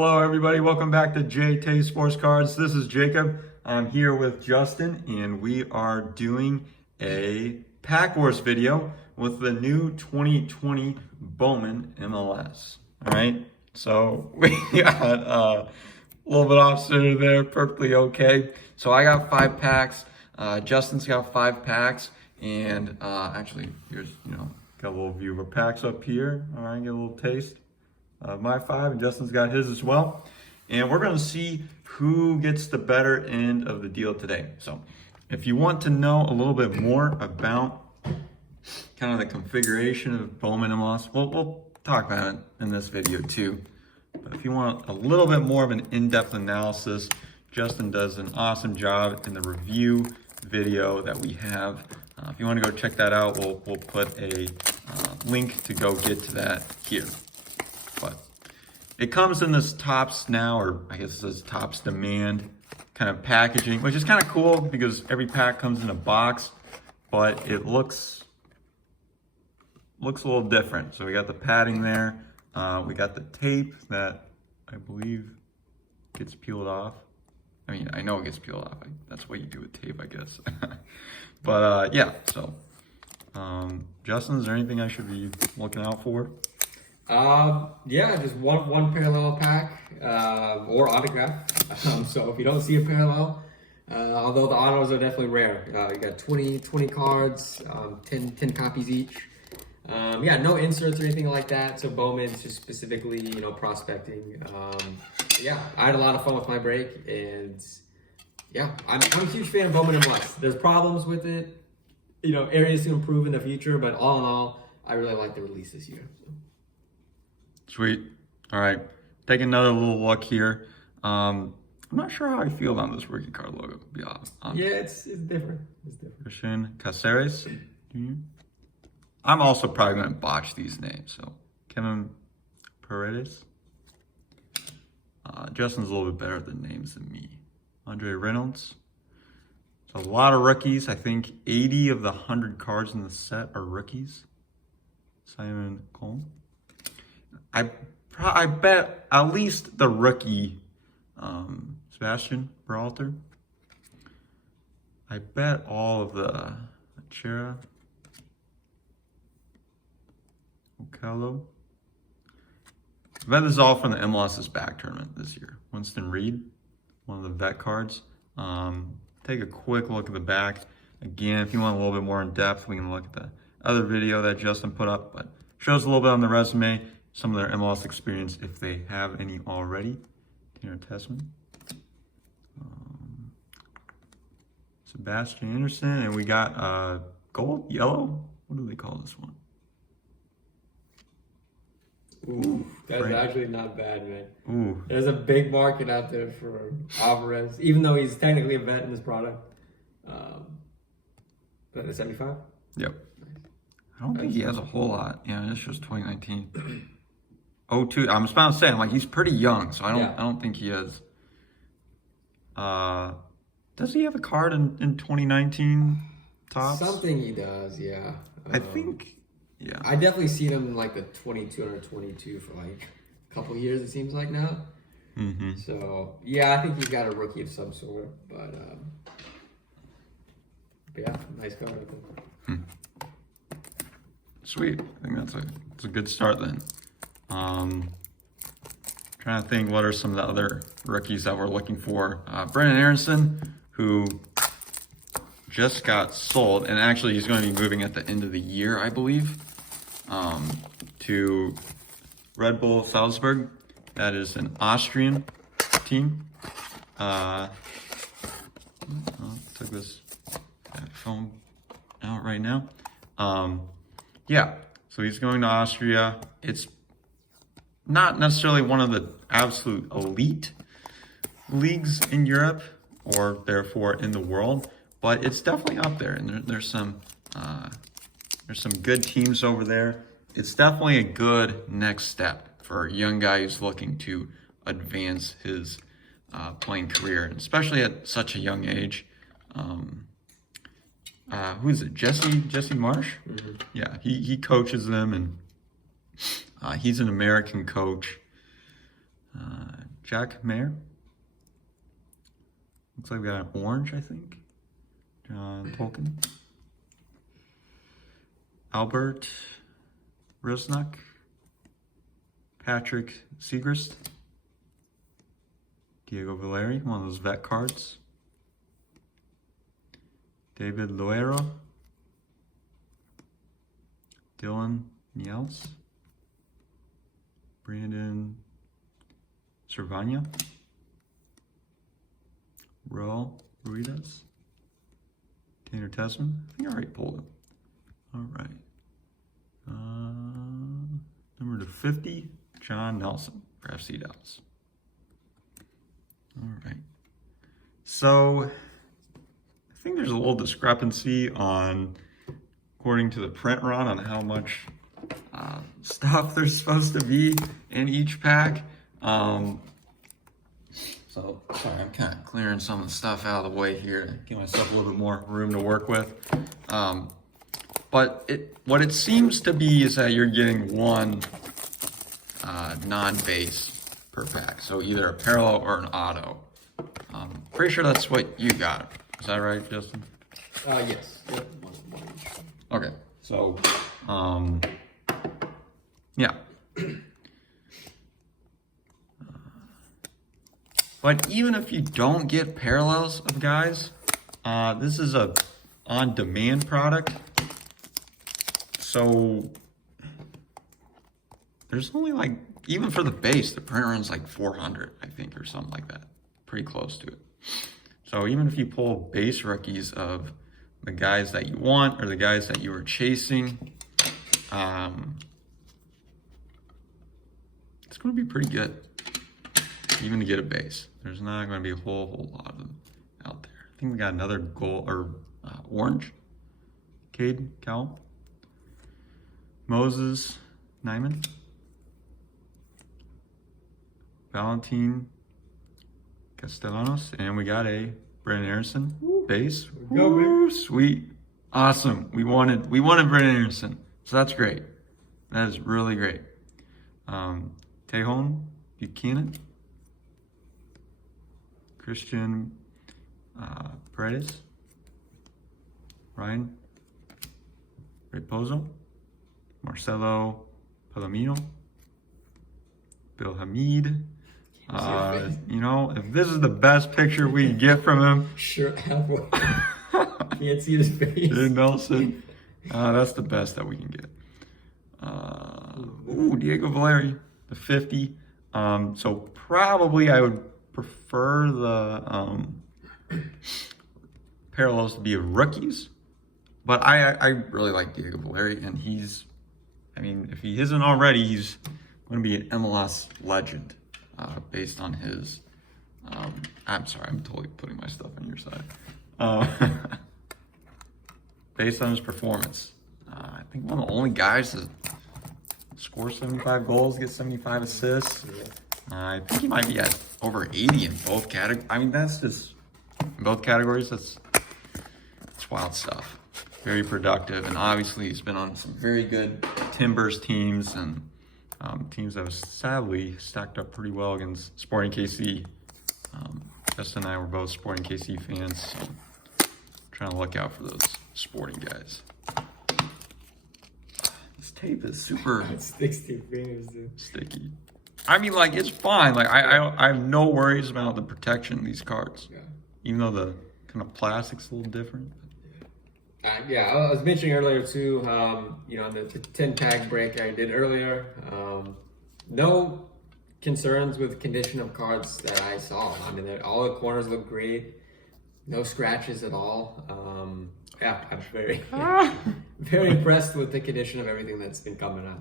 Hello everybody, welcome back to JayTaySportsCards. This is Jacob. I'm here with Justin and we are doing a Pack Wars video with the new 2020 Bowman MLS. Alright, so we got a little bit off center there, perfectly okay. So I got 5 packs, Justin's got 5 packs, and actually here's, got a little view of our packs up here. Alright, get a little taste. My 5, and Justin's got his as well. And we're going to see who gets the better end of the deal today. So if you want to know a little bit more about kind of the configuration of Bowman MLS, we'll talk about it in this video too. But if you want a little bit more of an in-depth analysis, Justin does an awesome job in the review video that we have. If you want to go check that out, we'll put a link to go get to that here. But it comes in this Tops Now, or I guess it says Tops Demand kind of packaging, which is kind of cool because every pack comes in a box, but it looks a little different. So we got the padding there. We got the tape that I believe gets peeled off. I mean, I know it gets peeled off. That's what you do with tape, I guess. But yeah, so Justin, is there anything I should be looking out for? Yeah, just one parallel pack, or autograph. So if you don't see a parallel, although the autos are definitely rare, you got 20 cards, 10 copies each. Yeah, no inserts or anything like that. So Bowman's just specifically, prospecting. Yeah, I had a lot of fun with my break, and yeah, I'm a huge fan of Bowman MLS. There's problems with it, areas to improve in the future, but all in all, I really like the release this year. So. Sweet. All right. Take another little look here. I'm not sure how I feel about this rookie card logo, to be honest. Yeah, it's different. It's different. Christian Caceres. I'm also probably going to botch these names. So, Kevin Paredes. Justin's a little bit better at the names than me. Andre Reynolds. So a lot of rookies. I think 80 of the 100 cards in the set are rookies. Simon Cole. I bet at least the rookie, Sebastian Berhalter. I bet all of the Chera, Ocalo. I bet this is all from the MLS's back tournament this year. Winston Reed, one of the vet cards. Take a quick look at the back. Again, if you want a little bit more in depth, we can look at the other video that Justin put up, but shows a little bit on the resume. Some of their MLS experience, if they have any already. Tanner Tessman. Sebastian Anderson. And we got gold, yellow. What do they call this one? Ooh, that's actually not bad, man. Ooh. There's a big market out there for Alvarez, even though he's technically a vet in this product. But a 75? Yep. I don't think he has a whole lot. Yeah, this shows 2019. 02. I'm about to say, he's pretty young, so I don't think he has. Does he have a card in 2019 Tops? Something he does, yeah. I think, yeah. I definitely seen him in the 22 or 22 for a couple years, it seems like now. Mm-hmm. So yeah, I think he's got a rookie of some sort, but yeah, nice card, I think. Sweet. I think that's a good start then. Trying to think what are some of the other rookies that we're looking for. Brennan Aronson, who just got sold, and actually he's going to be moving at the end of the year, I believe, to Red Bull Salzburg. That is an Austrian team. Took this phone out right now. Yeah, so he's going to Austria. It's not necessarily one of the absolute elite leagues in Europe, or therefore in the world, but it's definitely up there. And there's some good teams over there. It's definitely a good next step for a young guy who's looking to advance his playing career, and especially at such a young age. Who is it? Jesse Marsh? Mm-hmm. Yeah, he coaches them, and he's an American coach. Jack Mayer. Looks like we got an orange, I think. John Tolkien. Albert Rusnak. Patrick Segrist. Diego Valeri, one of those vet cards. David Loera. Dylan Niels. Brandon Cervania. Raul Ruiz. Tanner Tesman. I think I already pulled him. All right. Number 50, John Nelson for FC Dallas. All right. So I think there's a little discrepancy according to the print run, on how much stuff there's supposed to be in each pack. So sorry, I'm kind of clearing some of the stuff out of the way here to give myself a little bit more room to work with. But what it seems to be is that you're getting one non-base per pack. So either a parallel or an auto. Pretty sure that's what you got. Is that right, Justin? Yes. Yep. Okay. So, yeah. But even if you don't get parallels of guys, this is a on-demand product. So there's only like, even for the base, the print run's like 400, I think, or something like that. Pretty close to it. So even if you pull base rookies of the guys that you want or the guys that you were chasing, it's going to be pretty good, even to get a base. There's not going to be a whole lot of them out there. I think we got another gold or orange. Cade Cowell. Moses Nyman. Valentin Castellanos. And we got a Brandon Anderson base. Woo, sweet. Awesome. We wanted Brandon Anderson. So that's great. That is really great. Tejon Buchanan. Christian Paredes. Ryan Reposo. Marcelo Palomino. Bill Hamid. You know, if this is the best picture we can get from him. Sure, halfway. Can't see his face. Jay Nelson. That's the best that we can get. Diego Valeri, the 50. So probably I would prefer the parallels to be of rookies. But I really like Diego Valeri, and if he isn't already, he's going to be an MLS legend based on his, I'm sorry, I'm totally putting my stuff on your side. Based on his performance. I think one of the only guys to score 75 goals, get 75 assists. I think he might be at over 80 in both categories. I mean, that's just, in both categories, it's wild stuff. Very productive, and obviously he's been on some very good Timbers teams and teams that have sadly stacked up pretty well against Sporting KC. Justin and I were both Sporting KC fans, so trying to look out for those Sporting guys. This tape is super It sticks to your fingers, dude. sticky. I mean, like, it's fine. Like, I have no worries about the protection of these cards. Yeah. Even though the kind of plastic's a little different. Yeah, I was mentioning earlier too, the 10 tag break I did earlier. No concerns with condition of cards that I saw. I mean, all the corners look great. No scratches at all. I'm very, very impressed with the condition of everything that's been coming out.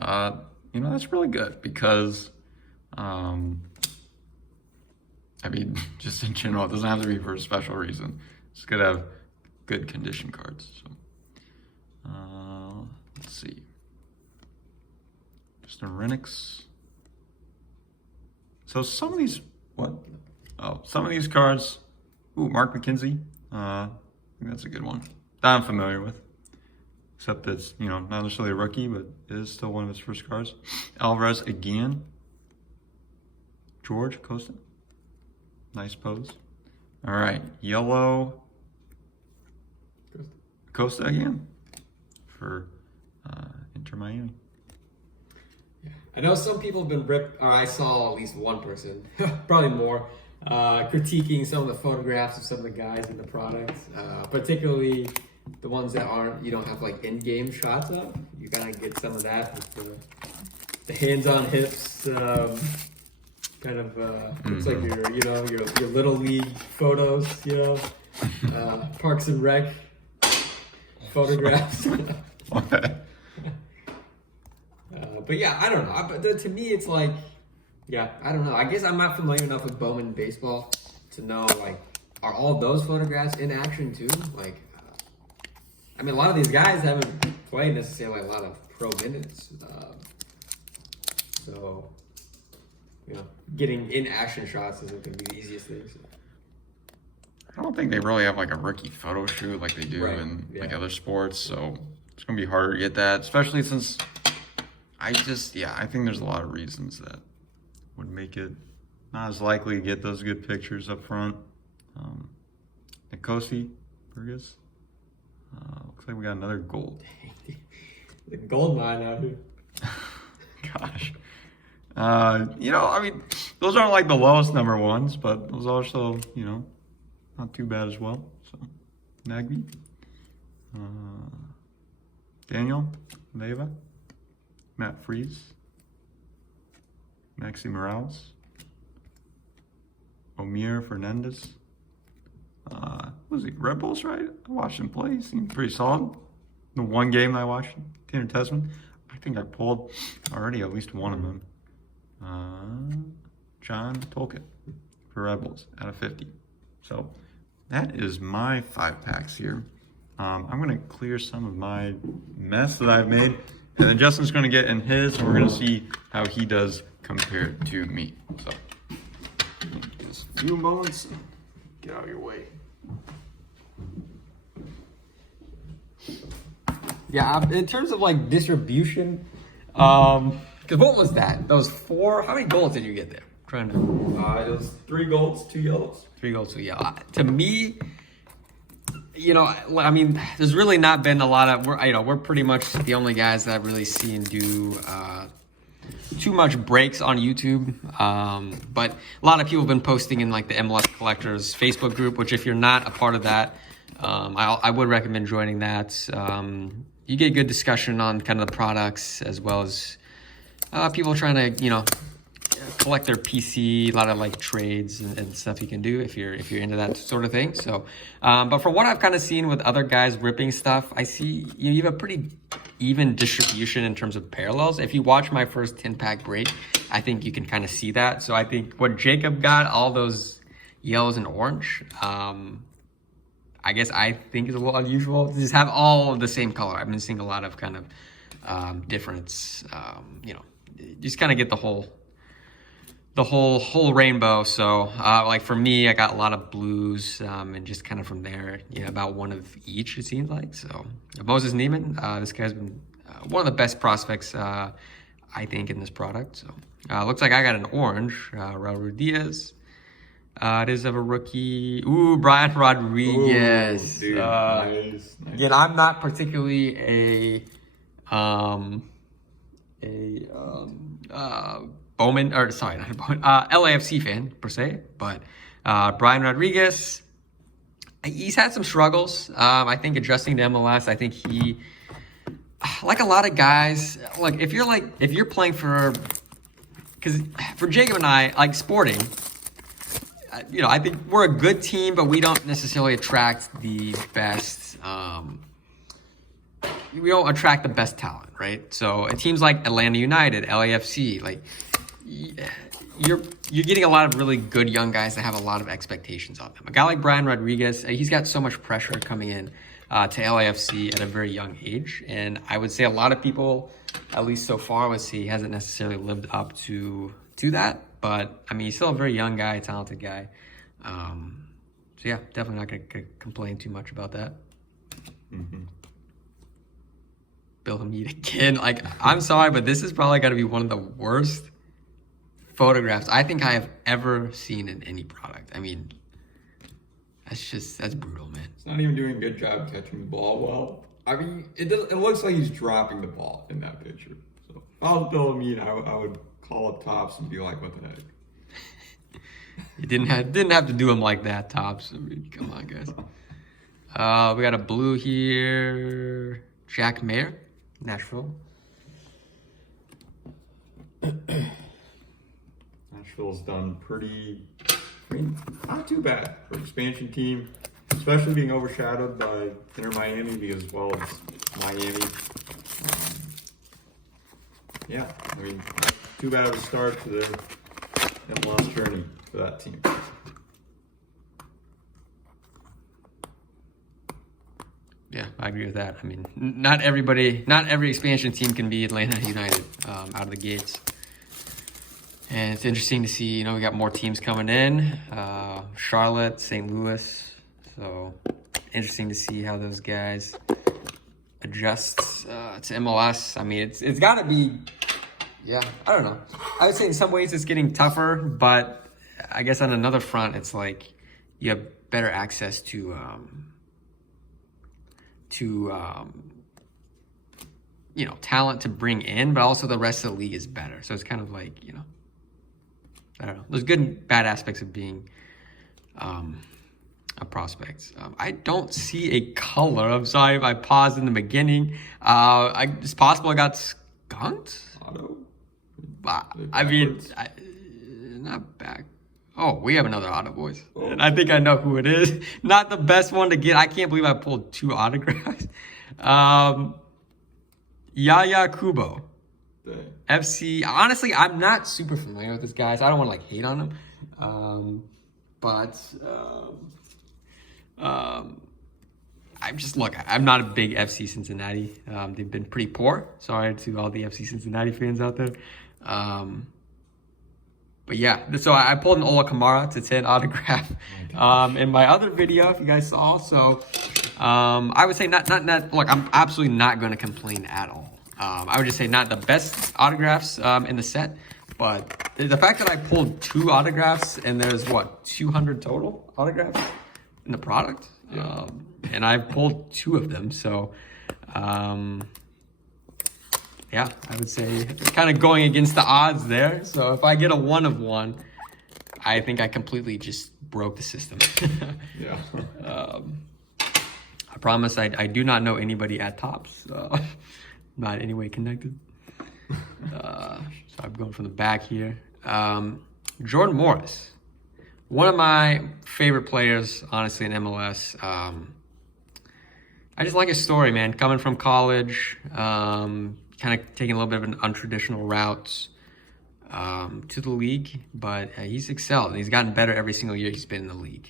So. That's really good because, just in general, it doesn't have to be for a special reason. It's good to have good condition cards. So, let's see. Just a Renix. So some of these, some of these cards. Mark McKenzie. I think that's a good one. That I'm familiar with. except it's, you know, not necessarily a rookie, but it is still one of his first cards. Alvarez again. George Costa. Nice pose. All right, yellow. Costa again for Inter Miami. Yeah. I know some people have been ripped, or I saw at least one person, probably more, critiquing some of the photographs of some of the guys in the products, particularly the ones that you don't have like in-game shots of. You gotta get some of that with the hands on hips, kind of looks like your little league photos, Parks and Rec photographs. But yeah, I don't know. But to me, it's like, yeah, I don't know. I guess I'm not familiar enough with Bowman baseball to know, like, are all those photographs in action too? Like, I mean, a lot of these guys haven't played necessarily a lot of pro minutes. So, getting in action shots isn't going to be the easiest thing. So. I don't think they really have like a rookie photo shoot like they do in like other sports. So it's going to be harder to get that, especially since I think there's a lot of reasons that would make it not as likely to get those good pictures up front. Nikosi Burgess. Looks like we got another gold. The gold mine out here. Gosh. I mean, those aren't like the lowest number ones, but those are also, not too bad as well. So, Nagby. Daniel Neva. Matt Freeze. Maxi Morales. Omir Fernandez. Was he Red Bulls, right? I watched him play. He seemed pretty solid. The one game I watched, Tanner Tesman, I think I pulled already at least one of them. John Tolkien for Red Bulls out of 50. So that is my 5 packs here. I'm going to clear some of my mess that I've made. And then Justin's going to get in his, and we're going to see how he does compared to me. So, just a few moments. Get out of your way. Yeah, in terms of like distribution, because what was that? That was 4. How many golds did you get there? I'm trying to. It was 3 golds, 2 yellows. 3 golds, 2 yellows. To me, I mean, there's really not been a lot of. We're pretty much the only guys that I've really seen do too much breaks on YouTube. But a lot of people have been posting in like the MLS Collectors Facebook group, which if you're not a part of that, I would recommend joining that. You get good discussion on kind of the products as well as people trying to, collect their PC, a lot of like trades and stuff you can do if you're into that sort of thing. So, but from what I've kind of seen with other guys ripping stuff, I see you have a pretty even distribution in terms of parallels. If you watch my first 10-pack break, I think you can kind of see that. So I think what Jacob got, all those yellows and orange, I guess I think is a little unusual to just have all the same color. I've been seeing a lot of kind of difference, just kind of get the whole rainbow. So like for me, I got a lot of blues and just kind of from there, about one of each, it seems like. So Moses Neiman, this guy's been one of the best prospects, I think, in this product. So looks like I got an orange, Raul Diaz. It is of a rookie. Ooh, Brian Rodriguez. Ooh, dude, nice. Again, I'm not particularly a Bowman, or sorry, not Bowman, LAFC fan per se, but Brian Rodriguez, he's had some struggles. I think adjusting to MLS, I think he, like a lot of guys, like if you're playing because for Jacob and I, like sporting, I think we're a good team, but we don't necessarily attract the best. We don't attract the best talent, right? So teams like Atlanta United, LAFC, like you're getting a lot of really good young guys that have a lot of expectations on them. A guy like Brian Rodriguez, he's got so much pressure coming in to LAFC at a very young age, and I would say a lot of people, at least so far, would say he hasn't necessarily lived up to that. But I mean, he's still a very young guy, talented guy. So yeah, definitely not gonna complain too much about that. Mm-hmm. Bill Hamid again. Like, I'm sorry, but this is probably got to be one of the worst photographs I think I have ever seen in any product. I mean, that's brutal, man. It's not even doing a good job catching the ball well. I mean, it looks like he's dropping the ball in that picture. So if I was Bill Hamid, I would call up Tops and be like, what the heck? You didn't have to do him like that, Tops. I mean, come on, guys. We got a blue here. Jack Mayer, Nashville. Nashville's done not too bad for an expansion team, especially being overshadowed by Inter Miami because, well, it's Miami. Yeah, I mean, not too bad of a start to their MLS journey for that team. Yeah, I agree with that. I mean, not every expansion team can be Atlanta United out of the gates. And it's interesting to see, we got more teams coming in. Charlotte, St. Louis. So, interesting to see how those guys adjust to MLS. I mean, it's got to be, I don't know. I would say in some ways it's getting tougher, but I guess on another front, it's like you have better access to talent to bring in, but also the rest of the league is better. So it's kind of like, I don't know. There's good and bad aspects of being a prospect. I don't see a color. I'm sorry if I paused in the beginning. It's possible I got skunked. Auto. I mean, not back. Oh, we have another auto, boys. And I think I know who it is. Not the best one to get. I can't believe I pulled 2 autographs. Yaya Kubo. Dang. FC. Honestly, I'm not super familiar with this guy, so I don't want to hate on him. I'm not a big FC Cincinnati. They've been pretty poor. Sorry to all the FC Cincinnati fans out there. But yeah, so I pulled an Ola Kamara to 10 autograph in my other video, if you guys saw. So I would say not. Look, I'm absolutely not going to complain at all. I would just say not the best autographs in the set, but the fact that I pulled 2 autographs and there's 200 total autographs in the product, and I pulled 2 of them. So I would say kind of going against the odds there. So if I get a 1 of 1, I think I completely just broke the system. I promise I do not know anybody at Tops. Not in any way connected. So I'm going from the back here. Jordan Morris. One of my favorite players, honestly, in MLS. I just like his story, man. Coming from college, kind of taking a little bit of an untraditional route to the league, but he's excelled. He's gotten better every single year he's been in the league.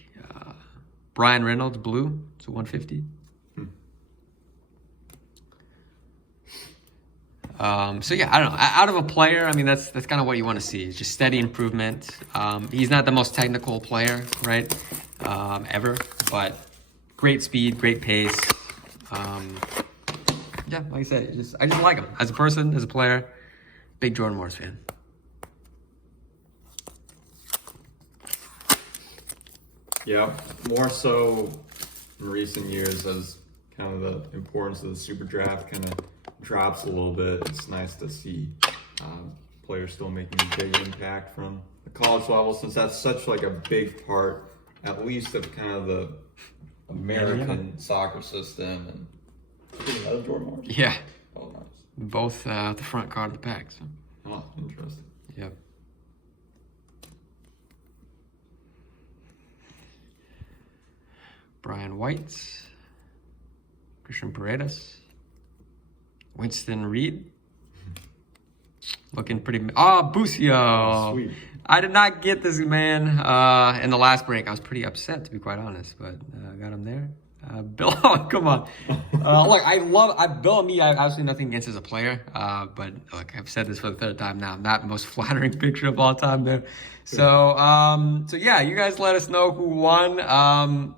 Brian Reynolds, blue, it's a 150. So yeah, I don't know. Out of a player, I mean, that's kind of what you want to see. It's just steady improvement. He's not the most technical player, right? Ever, but great speed, great pace. Yeah, like I said, I just like him as a person, as a player. Big Jordan Morris fan. Yeah, more so in recent years as kind of the importance of the super draft kind of drops a little bit. It's nice to see players still making a big impact from the college level, since that's such like a big part, at least of kind of the American soccer system. And another Jordan Morris? Yeah. Oh, nice. Both the front card and the back. So. Oh, interesting. Yep. Brian White, Christian Paredes, Winston Reed, looking pretty. Busio. Oh, sweet. I did not get this man in the last break. I was pretty upset, to be quite honest, but got him there. Bill, come on. Look, Bill and me, I have absolutely nothing against as a player, but look, I've said this for the 3rd time now. Not the most flattering picture of all time there. So yeah, you guys let us know who won.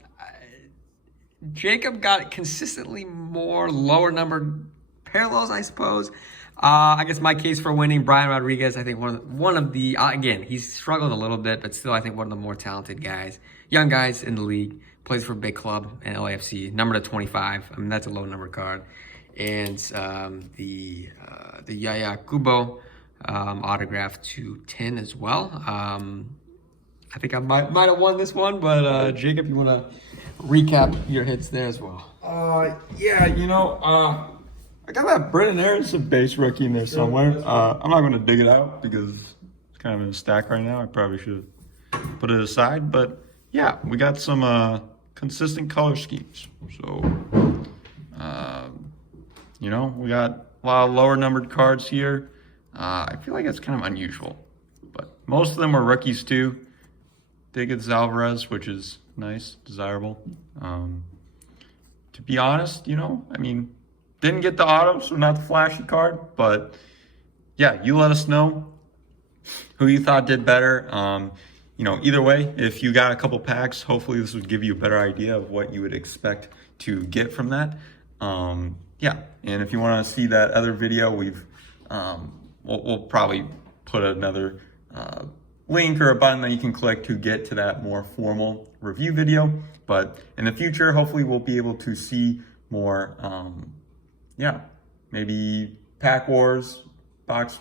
Jacob got consistently more lower numbered parallels, I suppose. I guess my case for winning, Brian Rodriguez, I think one of the again, he's struggled a little bit, but still I think one of the more talented guys, young guys in the league, plays for a big club in LAFC, number to 25. I mean, that's a low number card. And the Yaya Kubo autograph to 10 as well. I think I might have won this one, but Jacob, you want to recap your hits there as well? Yeah, you know, I got that Brendan Aronson base rookie in there somewhere. I'm not going to dig it out because it's kind of in a stack right now. I probably should put it aside. But yeah, we got some consistent color schemes. So, you know, we got a lot of lower numbered cards here. I feel like it's kind of unusual. But most of them are rookies too. Did get Alvarez, which is nice, desirable. To be honest, you know, I mean, didn't get the auto, so not the flashy card, but yeah, you let us know who you thought did better. You know, either way, if you got a couple packs, hopefully this would give you a better idea of what you would expect to get from that. Yeah, and if you want to see that other video, we'll probably put another link or a button that you can click to get to that more formal review video. But in the future, hopefully we'll be able to see more, maybe pack wars, box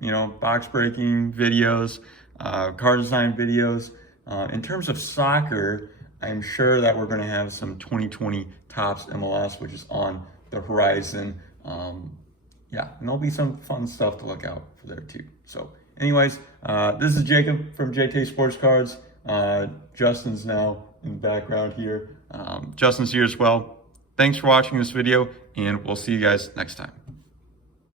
breaking videos, card design videos. In terms of soccer, I'm sure that we're going to have some 2020 Topps MLS, which is on the horizon. And there'll be some fun stuff to look out for there too. So anyways, this is Jacob from JayTaySportsCards. Justin's now in the background here. Justin's here as well. Thanks for watching this video, and we'll see you guys next time.